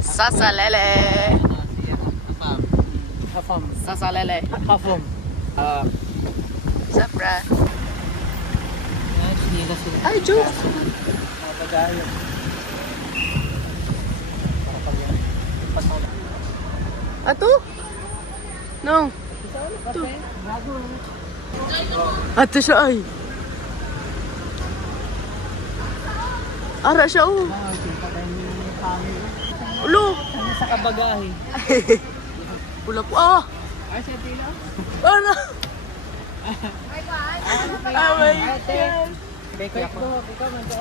Sasalele. Hafam. Sasalele. Hafam. Sabra. Sila. Ay, joke. Napagayo. Ato? No. Ato. Ato siya ay. Ara siya oh. Ulo. Sa kabagahe. Pula po. Ah! Ay, sa tila? Ano? Oh my God. Beko ako. Ikaw man to.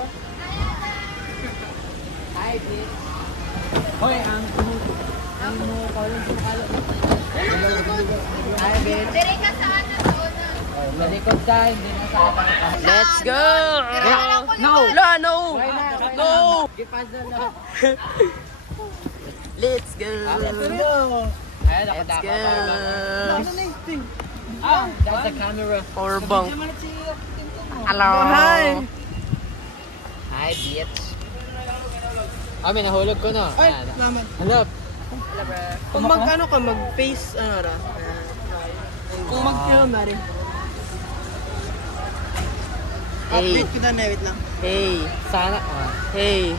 Hi, bitch. Hoy, ang mo kaulan sa kalo. Hi, bitch. Dire ka sa ano doon. Malikod ka, hindi na sa akin. Let's go! No! La, no! No! Gipasan na. Let's go! Ayan, Let's go! That's the camera. Orbang. Hello! Hi! Hi, bitch. May nahulog ko na. Ay, salamat. Hello. Kung mag-ano ka, mag-face, ano ra? Kung mag-film na rin. Hey. Update ko na, wait lang. Hey! Sana. Hey!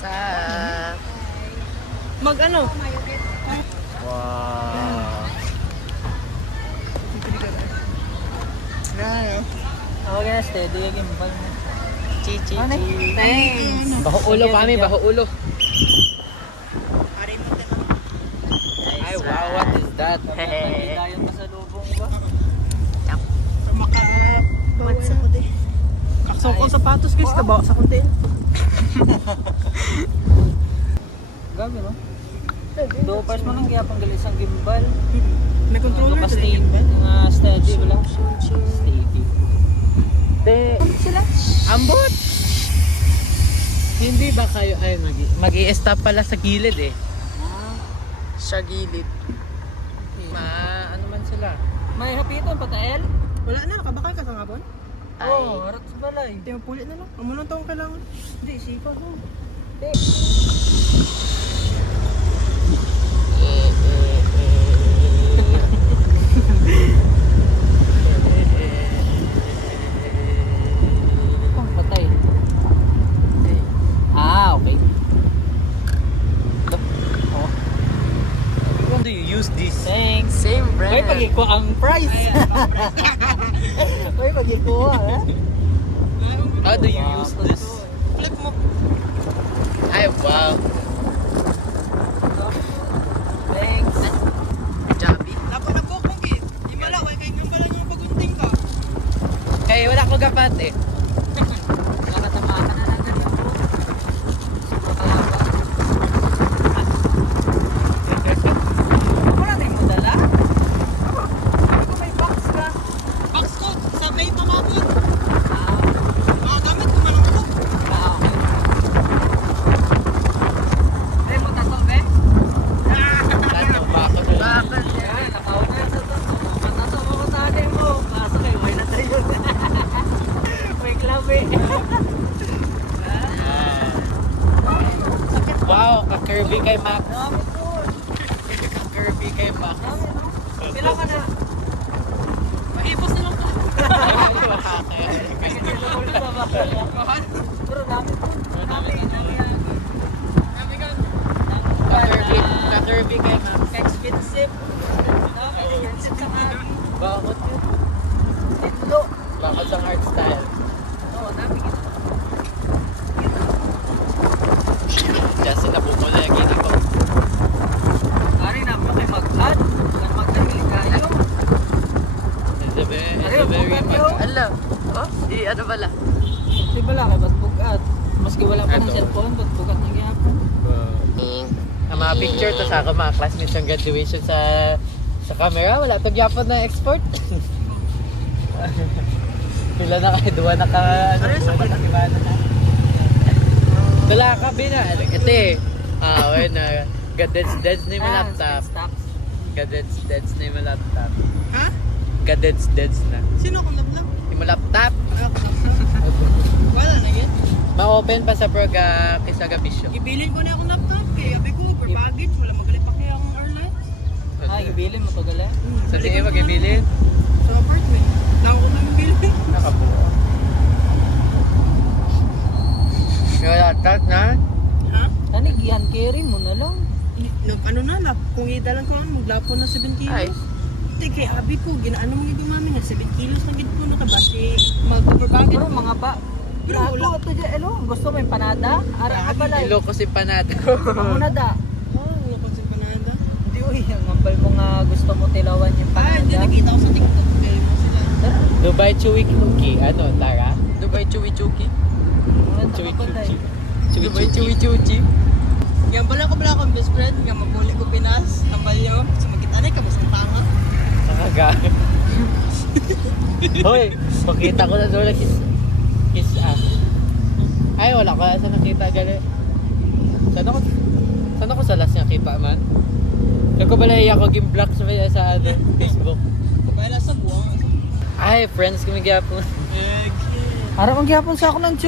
Sa... Mag-ano? Wow. Ano? Ako kaya steady yung gimbal mo. Chichi. Thanks. Baho ulo kami, baho ulo. Pare mo ito. Ay, wow, what is that? Hehe. Dayon pa sa lubong ba? Bawal sa kundi. Kaksong ko sapatos guys, kabawa sa kunti. Gabi, no? Do pars mo nang giyapang galis ang gimbal. May controller Lukas sa steady. ba? Nga steady wala. Steady. De. Ambot! Hindi ba kayo ay mag-i-stop pala sa gilid eh? Sa gilid. Ano man sila? May hapiton patael? Wala na, nakabakal ka sa ngapon? Ay. Harap sa balay. Hindi mo pulit na lang. Ang munong taong kailangan. Hindi, sipa ko. Patay. Okay. Oh. When do you use this? Thanks. Same May brand. pag-iko ang price. May pag-iko ha. How do you use this? Flip mo. Ay, wow. Thanks. Jabi. Dapat na po kong git. Di malaway, kaya nga pala yung pagunting ka. Kaya wala ko gapat eh. Nakatamaan ka na lang ganyan. Wala tayong madala? Ako may box ka. Box ko, sabay pamabot. Mga gamit ko man ako. Eh, mo tato, be? Tato, bakit? Bakit? Yan, nakaw na sa tato. Matato mo ko sa atin mo. Kaso kayo, may natayo. May club eh. Wow, ka-curvy kay Max. Ka-curvy kay Max. Pila ka na? Mag-ipos na lang po. Pero dami po. Ka-curvy kay Max. Expensive. Expensive sa kami. Bakit yun? Ito. Bakit sa art style? Oo, dami gito. Diyan sila bumula yung gini ko. Ari na mo kay mag-add. Mag-damili kayo. It's a very much. Ala. Oh, ano pala? Di ba lang, ba't bugat? Maski wala pa ng cellphone, ba't bugat ng gihapon? Ang mga picture to sa ako, mga classmates ang graduation sa camera, wala to gihapon na export. Pila na kayo, duwa na ka, duwa na kibana na. Tula ka, Bina. Ito eh. Wait na. Gadets na yung laptop. Gadets na yung laptop. Ha? Gadets na. Sino kung lablab? Yung laptop. Wala na yun. Mao open pa sa proga Kisaga Bisyo. Ibilin ko na akong laptop kay abi ko per baggage wala magalit pa kaya akong airlines. ibilin mo to gala. Sa tingin mag-ibilin? Sa apartment. Nako ko namin bilin. Nakabuo. Wala, tart na? Ha? Ano, gihan carry mo na lang. Ano na lap, kung idalan ko lang, maglapon na 7 kilos. Ay. Hindi, kay abi ko, ginaano mo yung mami nga, 7 kilos na gid ko nakabasi. Mag-overbagged. Pero mga ba, Pero Grago wala. ito dyan, elo, gusto mo yung panada? Ara ka pala eh. Iloko si Panado. Muna da. Oh, wala pa sa panada. Hindi, uy, ang ngambal mo nga gusto mo tilawan yung Ah, hindi panada. nakita ko sa TikTok. Kaya mo sila. Tara, Dubai Chewy Cookie. Ano, Tara? Dubai Chewy Chuki. muna Chewy ka pala Cookie. eh. Dubai Chewy Chuchi. Yang bala ko bala akong best friend, nga mabuli ko Pinas, kambal nyo. So magkita na, kabas ng tanga. Nakaga. Hoy, pakita ko na doon na kiss Ay, wala ko sa nakita gali. Sana ko sa last nakita man. Kaya bala iya ko gim-block sa Facebook. Kaya sa buwang. Ay, friends kami gyapon. Yeah, Ara, magyapon sa ako ng